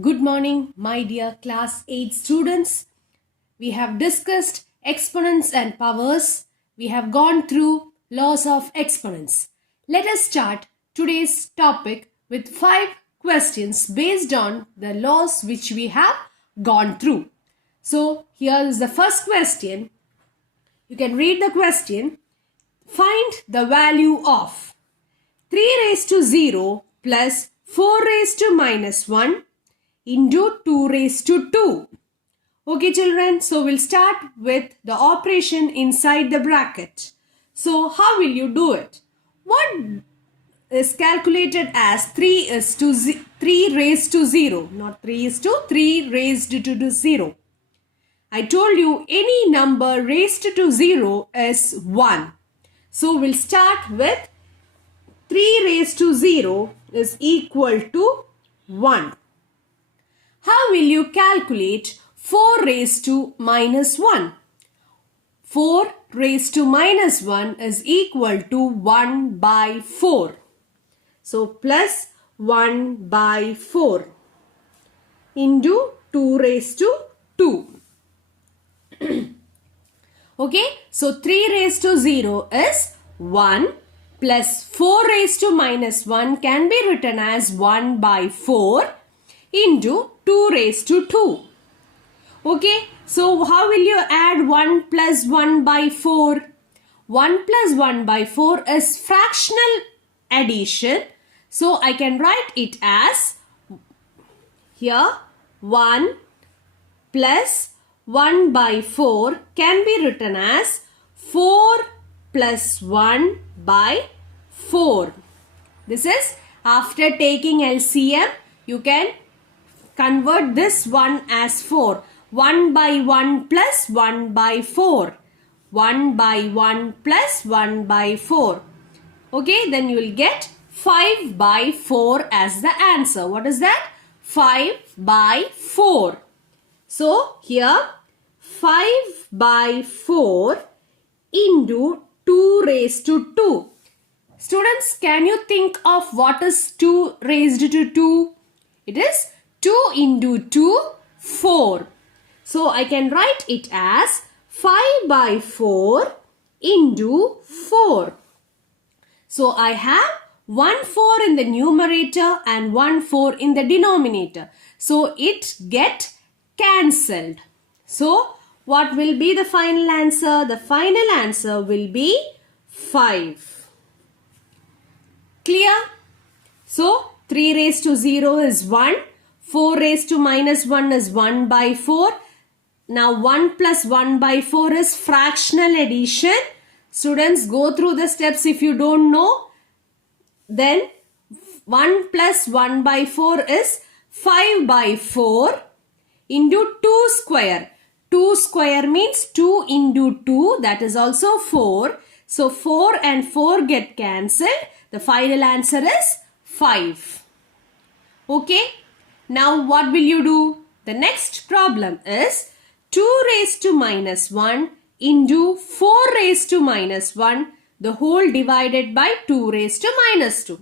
Good morning, my dear class 8 students. We have discussed exponents and powers. We have gone through laws of exponents. Let us start today's topic with 5 questions based on the laws which we have gone through. So, here is the first question. You can read the question. Find the value of 3 raised to 0 plus 4 raised to minus 1 into 2 raised to 2. Okay children, so we'll start with the operation inside the bracket. So how will you do it? What is calculated as 3 raised to 0, not 3 is to 3 raised to 0. I told you any number raised to 0 is 1. So we'll start with 3 raised to 0 is equal to 1. How will you calculate 4 raised to minus 1? 4 raised to minus 1 is equal to 1 by 4. So plus 1 by 4 into 2 raised to 2. Okay, so 3 raised to 0 is 1 plus 4 raised to minus 1 can be written as 1 by 4 into 2 raised to 2. Okay, so how will you add 1 plus 1 by 4? 1 plus 1 by 4 is fractional addition. So I can write it as here 1 plus 1 by 4 can be written as 4 plus 1 by 4. This is after taking LCM, you can convert this 1 as 4. 1 by 1 plus 1 by 4. 1 by 1 plus 1 by 4. Okay, then you will get 5 by 4 as the answer. What is that? 5 by 4. So, here 5 by 4 into 2 raised to 2. Students, can you think of what is 2 raised to 2? It is 2 into 2, 4. So, I can write it as 5 by 4 into 4. So, I have 1 4 in the numerator and 1 4 in the denominator. So, it get cancelled. So, what will be the final answer? The final answer will be 5. Clear? So, 3 raised to 0 is 1. 4 raised to minus 1 is 1 by 4. Now 1 plus 1 by 4 is fractional addition. Students, go through the steps if you don't know. Then 1 plus 1 by 4 is 5 by 4 into 2 square. 2 square means 2 into 2, that is also 4. So 4 and 4 get cancelled. The final answer is 5. Okay. Now what will you do? The next problem is 2 raised to minus 1 into 4 raised to minus 1, the whole divided by 2 raised to minus 2.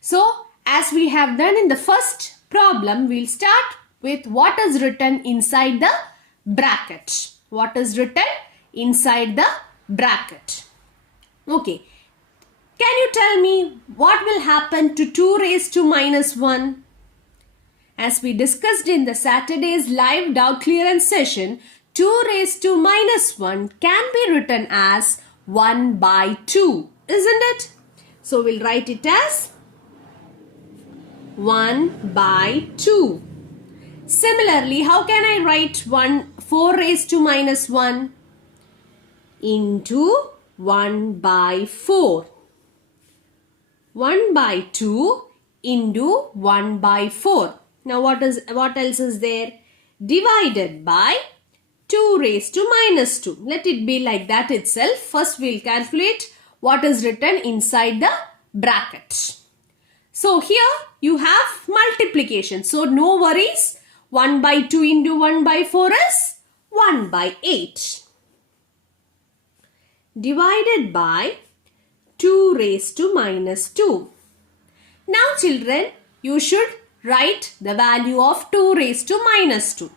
So, as we have done in the first problem, we will start with what is written inside the bracket. What is written inside the bracket? Okay. Can you tell me what will happen to 2 raised to minus 1? As we discussed in the Saturday's live doubt clearance session, 2 raised to minus 1 can be written as 1 by 2, isn't it? So we'll write it as 1 by 2. Similarly, how can I write 4 raised to minus 1 into 1 by 4? 1 by 2 into 1 by 4. Now what else is there? Divided by 2 raised to minus 2. Let it be like that itself. First we'll calculate what is written inside the bracket. So here you have multiplication. So no worries. 1 by 2 into 1 by 4 is 1 by 8. Divided by 2 raised to minus 2. Now children, you should write the value of 2 raised to minus 2.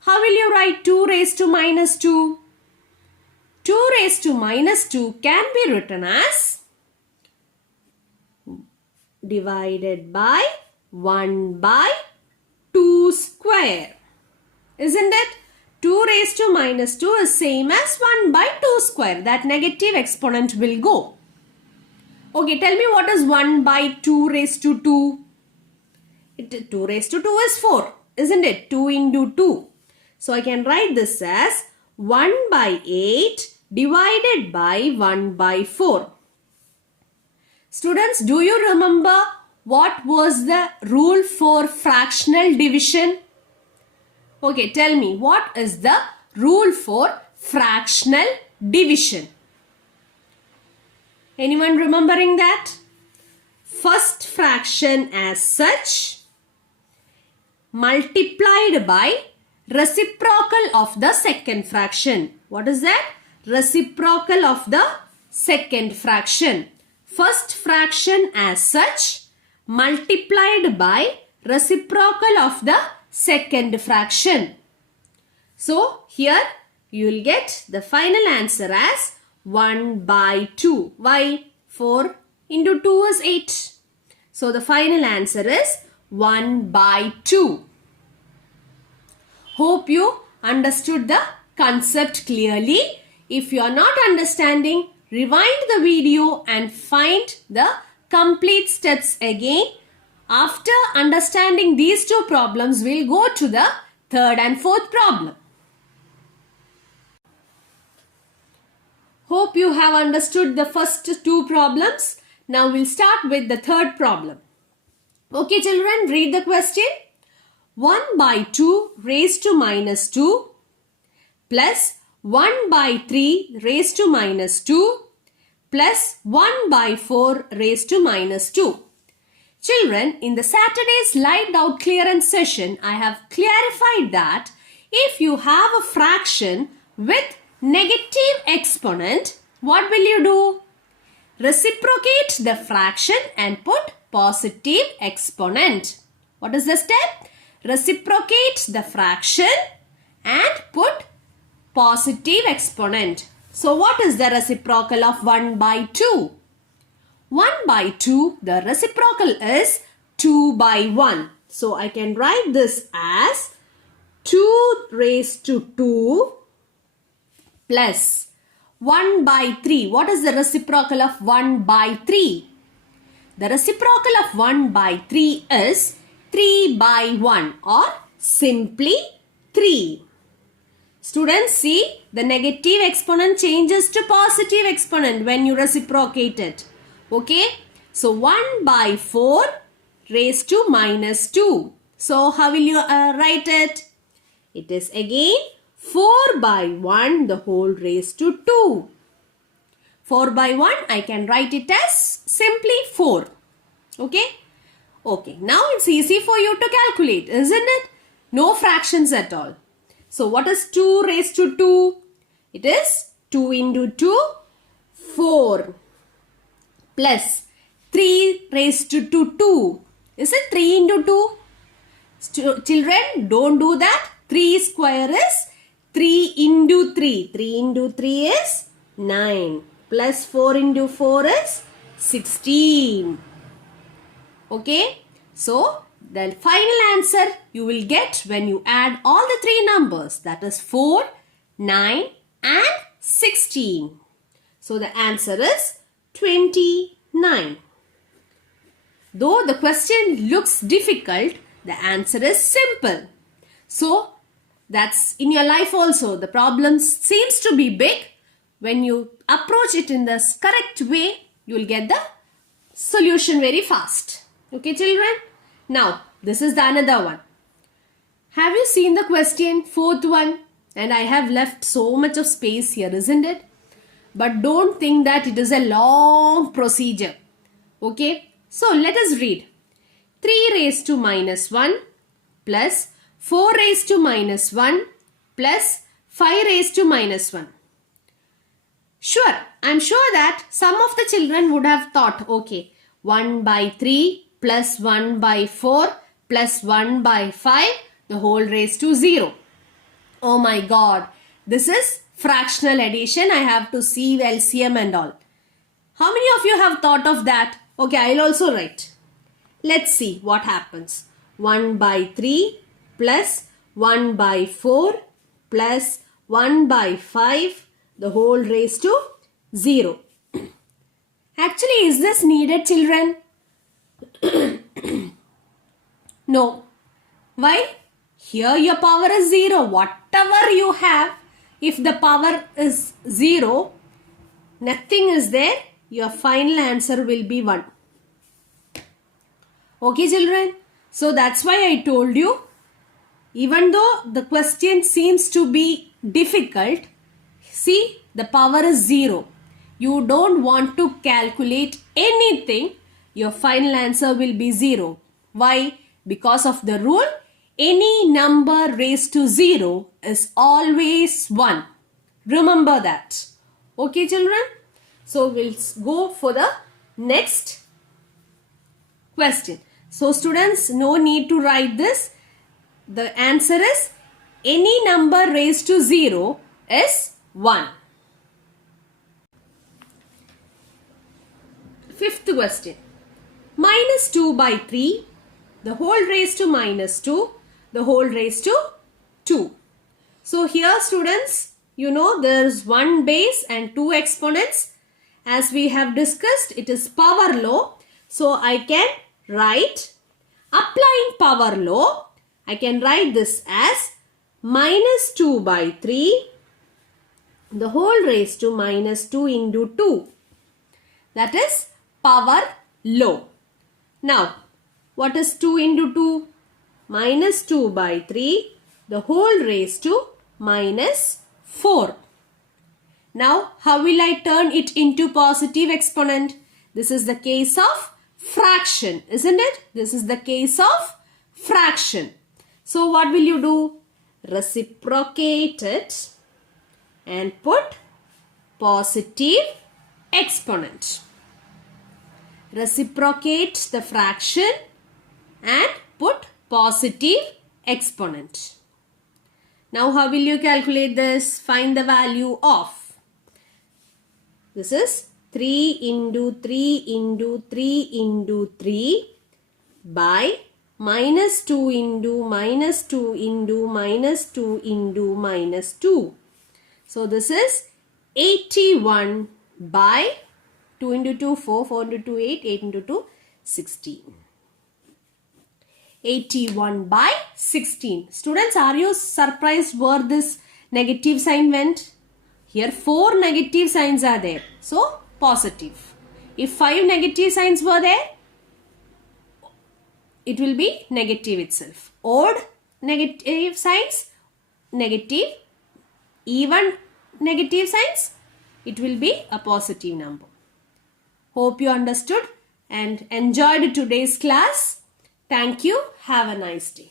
How will you write 2 raised to minus 2? 2 raised to minus 2 can be written as divided by 1 by 2 square. Isn't it? 2 raised to minus 2 is same as 1 by 2 square. That negative exponent will go. Okay, tell me what is 1 by 2 raised to 2? 2 raised to 2 is 4. Isn't it? 2 into 2. So I can write this as 1 by 8 divided by 1 by 4. Students, do you remember what was the rule for fractional division? Okay, tell me, what is the rule for fractional division? Anyone remembering that? First fraction as such multiplied by reciprocal of the second fraction. What is that? Reciprocal of the second fraction. First fraction as such multiplied by reciprocal of the second fraction. So here you will get the final answer as 1 by 2. Why? 4 into 2 is 8. So the final answer is 1 by 2. Hope you understood the concept clearly. If you are not understanding, rewind the video and find the complete steps again. After understanding these two problems, we'll go to the third and fourth problem. Hope you have understood the first two problems. Now we'll start with the third problem. Okay children, read the question. 1 by 2 raised to minus 2 plus 1 by 3 raised to minus 2 plus 1 by 4 raised to minus 2. Children, in the Saturday's light doubt clearance session, I have clarified that if you have a fraction with negative exponent, what will you do? Reciprocate the fraction and put positive exponent. What is the step? Reciprocate the fraction and put positive exponent. So what is the reciprocal of 1 by 2? 1 by 2, the reciprocal is 2 by 1. So I can write this as 2 raised to 2 plus 1 by 3. What is the reciprocal of 1 by 3? The reciprocal of 1 by 3 is 3 by 1 or simply 3. Students, see, the negative exponent changes to positive exponent when you reciprocate it. Okay, so 1 by 4 raised to minus 2. So how will you write it? It is again 4 by 1 the whole raised to 2. 4 by 1 I can write it as simply 4. Okay. Okay, now it's easy for you to calculate, isn't it? No fractions at all. So what is 2 raised to 2? It is 2 into 2, 4 plus 3 raised to 2. Is it 3 into 2? Children, don't do that. 3 square is 3 into 3. 3 into 3 is 9. Plus 4 into 4 is 16. Okay. So, the final answer you will get when you add all the three numbers. That is 4, 9 and 16. So, the answer is 29. Though the question looks difficult, the answer is simple. So, that's in your life also. The problem seems to be big. When you approach it in the correct way, you will get the solution very fast. Okay, children? Now, this is the another one. Have you seen the question, fourth one? And I have left so much of space here, isn't it? But don't think that it is a long procedure. Okay? So, let us read. 3 raised to minus 1 plus 4 raised to minus 1 plus 5 raised to minus 1. Sure, I am sure that some of the children would have thought, okay, 1 by 3 plus 1 by 4 plus 1 by 5 the whole raised to 0. Oh my god, this is fractional addition. I have to see the LCM and all. How many of you have thought of that? Okay, I'll also write. Let's see what happens. 1 by 3 plus 1 by 4 plus 1 by 5 the whole raised to 0. Actually, is this needed, children? No. Why? Here your power is 0. Whatever you have, if the power is 0, nothing is there, your final answer will be 1. Okay, children? So that's why I told you, even though the question seems to be difficult, see, the power is 0. You don't want to calculate anything, your final answer will be 0. Why? Because of the rule, any number raised to 0 is always 1. Remember that. Okay, children? So we'll go for the next question. So students, no need to write this. The answer is any number raised to 0 is 1. Fifth question. Minus 2 by 3, the whole raised to minus 2, the whole raised to 2. So here students, you know there is one base and two exponents. As we have discussed, it is power law. So I can write, applying power law, I can write this as minus 2 by 3, the whole raised to minus 2 into 2. That is power law. Now, what is 2 into 2? Minus 2 by 3, the whole raised to minus 4. Now, how will I turn it into positive exponent? This is the case of fraction, isn't it? This is the case of fraction. So, what will you do? Reciprocate it and put positive exponent. Reciprocate the fraction and put positive exponent. Now, how will you calculate this? Find the value of. This is 3 into 3 into 3 into 3 by minus 2 into minus 2 into minus 2 into minus 2. So, this is 81 by 2 into 2, 4, 4 into 2, 8, 8 into 2, 16. 81 by 16. Students, are you surprised where this negative sign went? Here 4 negative signs are there. So, positive. If 5 negative signs were there, it will be negative itself. Odd negative signs, negative. Even negative signs, it will be a positive number. Hope you understood and enjoyed today's class. Thank you. Have a nice day.